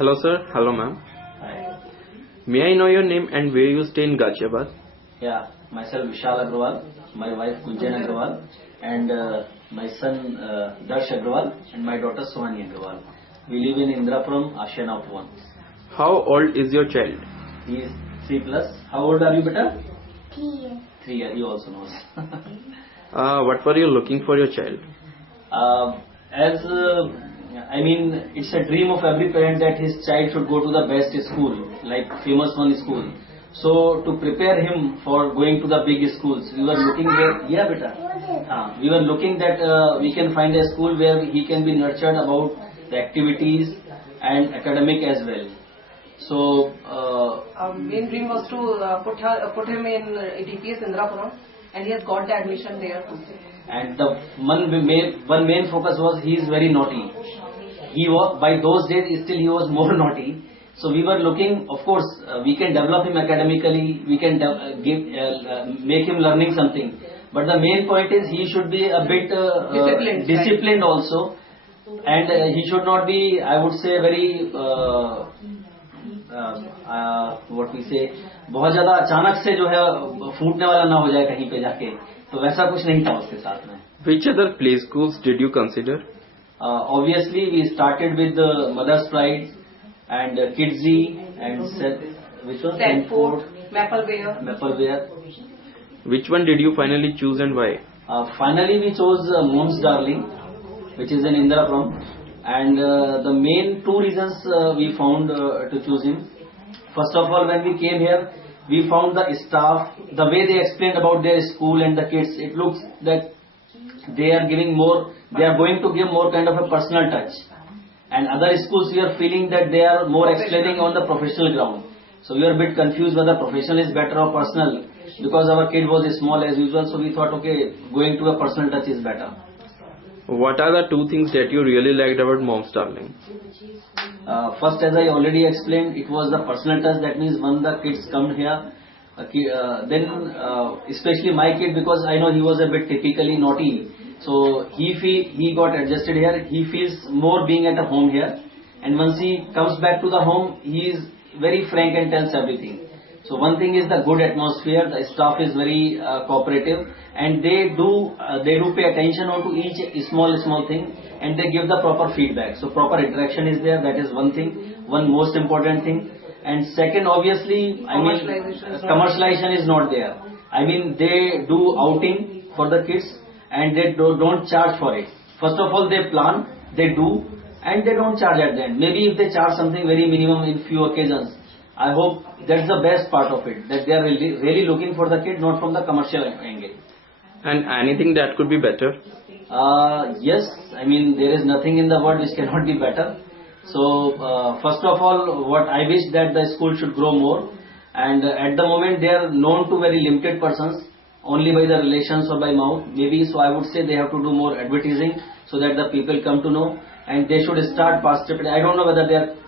Hello sir, hello ma'am. Hi. May I know your name and where you stay in Ghaziabad? Yeah, myself Vishal Agrawal, my wife Gunjan Agrawal, and my son Darsh Agrawal, and my daughter Sohani Agrawal. We live in Indrapuram, Ashiana 1. How old is your child? He is 3 plus. How old are you, beta? 3 years. 3 years. He also knows. What were you looking for your child? It's a dream of every parent that his child should go to the best school, like famous one school. So to prepare him for going to the big schools, we were looking there. Yeah, beta. We were looking that we can find a school where he can be nurtured about the activities and academic as well. So our main dream was to put him in DPS Indrapuram, and he has got the admission there. And the one main focus was he is very naughty. He was, by those days still he was more naughty. So we were looking, of course, we can develop him academically, we can make him learning something. But the main point is he should be a bit disciplined also, and he should not be, I would say, very what we say, बहुत ज़्यादा अचानक से जो है फूटने वाला ना हो जाए कहीं पे जाके, तो वैसा कुछ नहीं था उसके साथ में. Which other play schools did you consider? Obviously, we started with Mother's Pride and Kidsy and which one? Stanford, Maplevere. Which one did you finally choose and why? Finally, we chose Mom's Darling, which is in Indrapuram, and the main two reasons we found to choose him. First of all, when we came here, we found the staff, the way they explained about their school and the kids, it looks that they are giving more, they are going to give more kind of a personal touch. And other schools, we are feeling that they are more explaining on the professional ground. So we are a bit confused whether professional is better or personal, because our kid was small as usual, so we thought, okay, going to a personal touch is better. What are the two things that you really liked about Mom's Darling? First, as I already explained, it was the personal touch. That means when the kids come here, then especially my kid, because I know he was a bit typically naughty, so he got adjusted here. He feels more being at a home here, and once he comes back to the home, he is very frank and tells everything. So one thing is the good atmosphere. The staff is very cooperative, and they do pay attention on to each small thing, and they give the proper feedback. So proper interaction is there. That is one thing, one most important thing. And second, obviously, commercialization is not there. I mean, they do outing for the kids, and they don't charge for it. First of all, they plan, they do, and they don't charge at the end. Maybe if they charge something very minimum in few occasions, I hope that's the best part of it, that they are really looking for the kid, not from the commercial angle. And anything that could be better? Yes, I mean, there is nothing in the world which cannot be better. So first of all, what I wish that the school should grow more, and at the moment they are known to very limited persons, only by the relations or by mouth. Maybe, so I would say they have to do more advertising so that the people come to know, and they should start participating. I don't know whether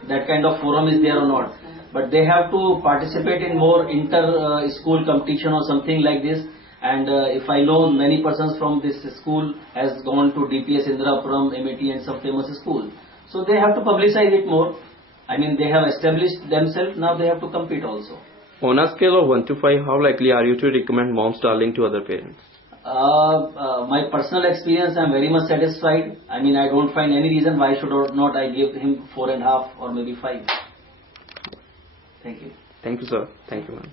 that kind of forum is there or not, but they have to participate in more inter-school competition or something like this. And if I know many persons from this school has gone to DPS Indrapuram, MET and some famous school, so they have to publicize it more. I mean, they have established themselves, now they have to compete also. On a scale of 1 to 5, how likely are you to recommend Mom's Darling to other parents? My personal experience, I am very much satisfied. I mean, I don't find any reason why should not I give him 4.5 or maybe 5. Thank you. Thank you, sir. Thank you, ma'am.